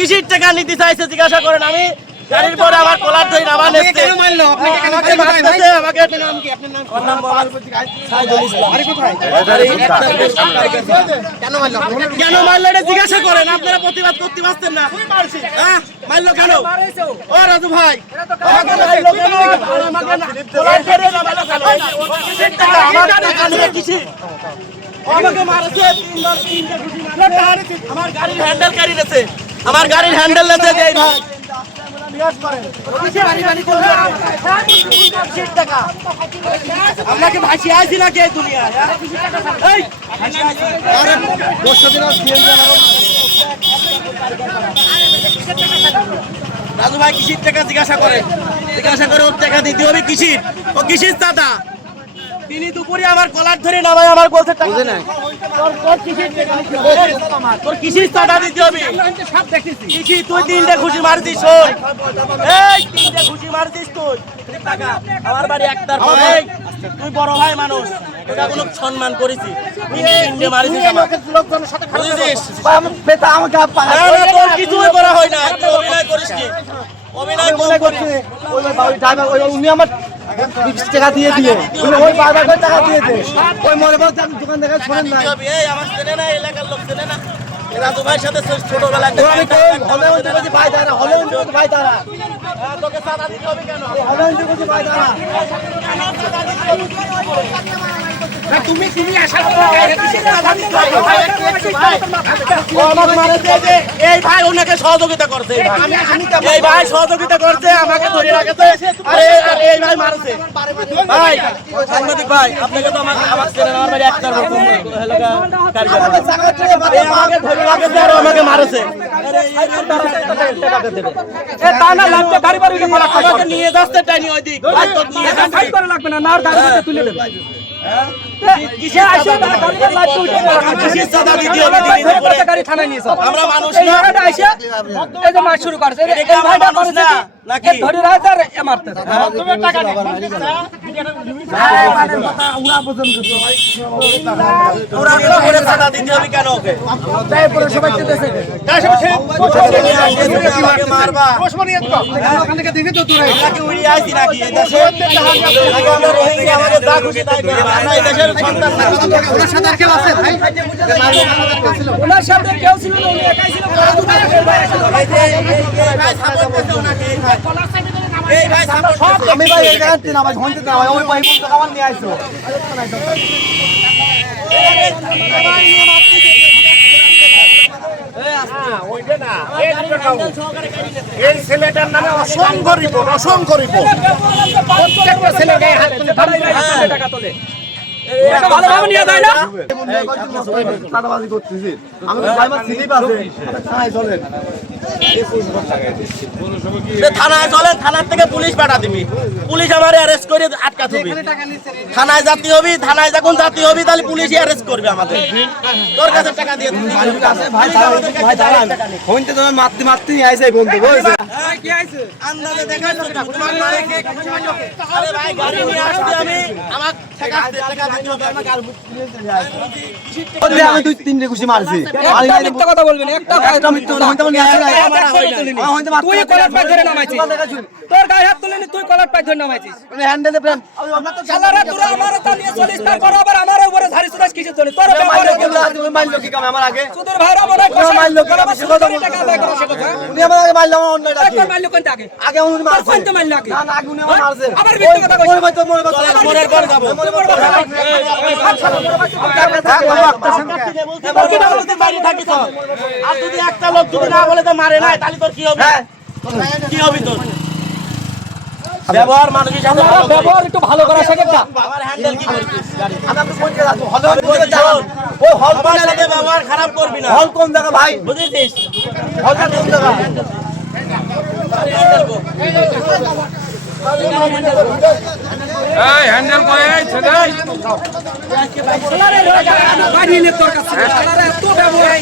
কিসের টাকা নিতে চাইছে জিজ্ঞাসা করেন। আমি গাড়ির পরে আমার কলার ধরে নামান এসেছে। কেন মারলো? আমাকে মারতেছে, আমাকে নাম কি? আপনার নাম ওর নাম সাইদুল ইসলাম। কেন মারলো? কেন মারলো এটা জিজ্ঞাসা করেন। আপনারা প্রতিবাদ করতে পারছেন না। হ্যাঁ মারলো কেন? ও রাজু ভাই আমাকে মারলো কেন? আমাকে কলার ধরে নামালো কেন? কিসের টাকা? আমার টাকা নিয়ে কিসের? আমাকে মারছে তিনবার তিনটে গুলি মারছে। আমার গাড়ির হ্যান্ডেল কাড়ি নেছে। আমার গাড়ির হ্যান্ডেল নেছে দেই ভাই। আপনাকে ভাসি আছি নাকি এই দুনিয়ায়? রাজু ভাই কিসির টাকা জিজ্ঞাসা করে ওর টাকা দিতে হবে কিসির? ও কিসির দাদা? তিনি দুপুরে আমার কলার ধরে নামাই আমার বলছে টাকা দে না। তোর কিসির টাকা দিতে হবে? কিসি তুই তিনটে খুশি মারছিস শোন। এই তিনটে খুশি মারছিস তুই। টাকা আমার বাড়ি একটার ভাই। তুই বড় ভাই মানুষ। তোরা কোনো সম্মান করেছিস। তিনটে মারছিস আমাকে লোকজনের সাথে বুঝছিস? আমাকে তোর কিছুই করা হয় না। তুই অভিনয় করিস কি? অভিনয় করছিস। ওই ড্রাইভার উনি আমার 20 টাকা দিয়ে ওই বারবার করে টাকা দিয়ে দে। ওই মনে বল দোকান দেখা শোনেন না। এই আমার চেনে না, এলাকার লোক চেনে না। রাজু ভাইয়ের সাথে ছোটবেলা আমি কই হলে উনি বলছি ভাই দাঁড়া, হলে উনি বলছি ভাই দাঁড়া। তোকে সাদা দিতে হবে কেন? হলে উনি বলছি ভাই দাঁড়া। তুমি আসার পর এই ভাই ওনাকে সহযোগিতা করছে। এই ভাই সহযোগিতা করছে, আমাকে ধরে রাখছে। আরে এই ভাই মারছে। ভাই সাংবাদিক ভাই আপনাকে তো আমাকে চেনেন, আমার বাড়ি একটার মতো আমাকে ধরে রাখছে আর আমাকে মারছে। আমাকে নিয়ে যাচ্ছে টাইনি ওই দিক। লাগবে না না তুলে দেবে। আমরা মানুষ শুরু করছে ওনার সাথে কেউ ছিল না, উনি একাই ছিল। আমি ভাই এই জায়গাতে নামাজ হইতে না, ওই ভাই বলতে খাবার নিয়ে আইছো। এই ছেলেটার নামে অসংখ্য রিপোর্ট, অসংখ্য রিপোর্ট। প্রত্যেকটা ছেলে গায়ে হাত তুলে টাকা তোলে। ভালোভাবে নিয়ে যায় না। থানায় চলেন, থানার থেকে পুলিশ পাঠা দিবি। পুলিশ আমার অ্যারেস্ট করে আটকা দিবি। থানায় জাতি হবি, থানায় যখন জাতি হবি তাহলে পুলিশই অ্যারেস্ট করবে আমাদের। তোর কাছে টাকা দিয়ে মারতে মারতে নিয়ে আইসে বন্ধু বলছে আন্দাজে দেখার তোমার মারে কে? আরে ভাই গাড়ি নিয়ে আসছি আমি, আমার টাকা দিতে হবে। আমি 2-3 খুশি মারছি। মিথ্যা কথা বলবেন, একটা মিথ্যা হইতে নিয়ে আসি নাই। তুই কলার পাই ধরে নামাইছিস, তোর গায়ে হাত তুলেনি, তুই কলার পাই ধরে নামাইছিস। হ্যান্ডেলে প্রেম শালারা তোরা আমারে তালিয়ে চলিস, তারপর আবার আমার উপরে ঝাড়ি সুদাস কিছু চলে। তোর ব্যাপারে মারলো কি কাম আমার আগে? তোদের ভাইরা মনে হয় মারলো কি আমি কথা বলতে টাকা আদায় করে সেটা। উনি আমার আগে মারলো, আমার অন্য ডাকে তোর মারলো কোনটা আগে? আগে উনি মারছে। কোনটা মারলো আগে? না না আগে উনি আমার মারছে। আবার মিথ্যা কথা কইছিস। মনে কথা মনের পর যাবো। আর যদি একটা লোক যদি না বলে তো মারে নাই, তাহলে তোর কি হবে? কি হবে তোর? ব্যবহার মানুষের সাথে ভালো করিস। ব্যবহার একটু ভালো করা শেখে না। আমার হ্যান্ডেল কি করছিস গাড়ি? আমি আপনি কোন জায়গা যাবো? হল ও হল আমার সাথে ব্যবহার খারাপ করবি না। হল কোন জায়গা ভাই? বুঝেছিস? হলটা কোন জায়গা? এই হ্যান্ডেল করে এই ছেলে গাড়ি নিয়ে তোর কাছে শালারা এত ব্যবহার।